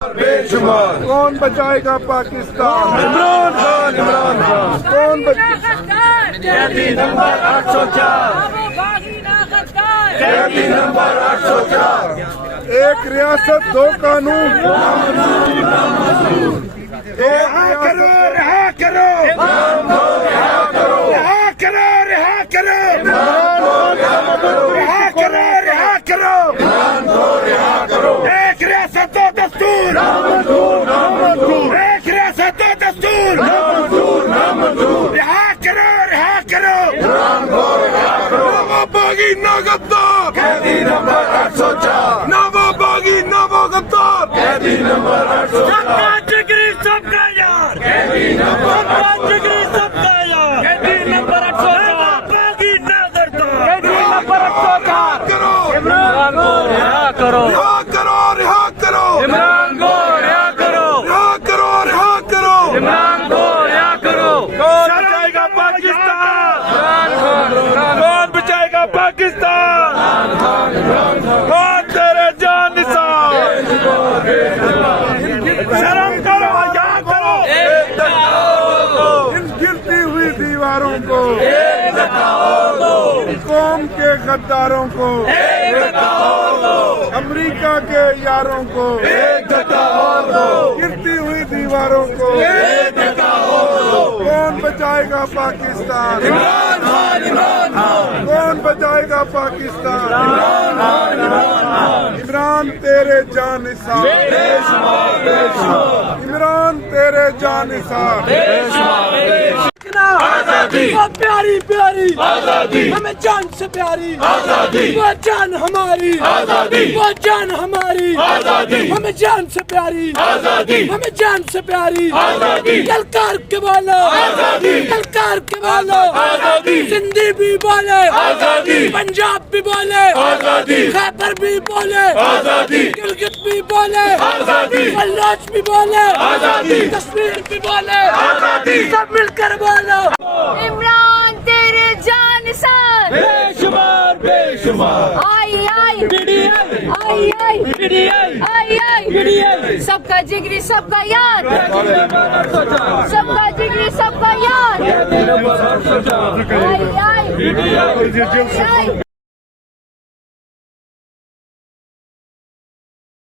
بے شمار کون بچائے گا پاکستان؟ عمران خان کون قیدی نمبر 804 قیدی نمبر 804 ایک ریاست دو قانون رہا کرو رہا کرو رہا کرو رہا کرو رہا کرو رہا کرو رہا کرو رہا کرو ایک ریاست دو دستور ایک ریاست دو دستور رہا کرو رہا کرو نو باغی نو غدار قیدی نمبر 804 نو باغی نو غدار قیدی نمبر 804 سب کا یار قیدی نمبر 804 قیدی نمبر 804 باغی نو غدار قیدی نمبر 804 کرو عمران کو رہا کرو رہا کرو رہا کرو عمران کو رہا کرو رہا کرو رہا کرو عمران کو رہا کرو کون بچائے گا پاکستان کون بچائے گا پاکستان کون تیرے جان نثار شرم کرو یا کرو ان گرتی ہوئی دیواروں کو قوم کے غداروں کو امریکہ کے یاروں کو گرتی ہوئی دیواروں کو کون بچائے گا پاکستان؟ کون بچائے گا پاکستان؟ عمران تیرے جان نثار عمران تیرے جان نثار آزادی وہ پیاری پیاری آزادی ہمیں جان سے پیاری آزادی وہ جان ہماری آزادی وہ جان ہماری آزادی ہمیں جان سے پیاری آزادی ہمیں جان سے پیاری آزادی للکار کے بولو آزادی للکار کے بولو آزادی سندھی بھی بولے آزادی پنجاب بھی بولے آزادی خیبر بھی بولے آزادی گلگت بھی بولے آزادی بلوچ بھی بولے آزادی کشمیر بھی بولے آزادی سب مل کر بولو عمران تیرے جان نثار بے شمار بے شمار آئی آئی پی ڈی آئی آئی آئی پی ڈی آئی آئی آئی پی ڈی آئی سب کا جگری سب کا یار قیدی نمبر 804 سب کا جگری سب کا یار قیدی نمبر 804 آئی آئی پی ڈی آئی آئی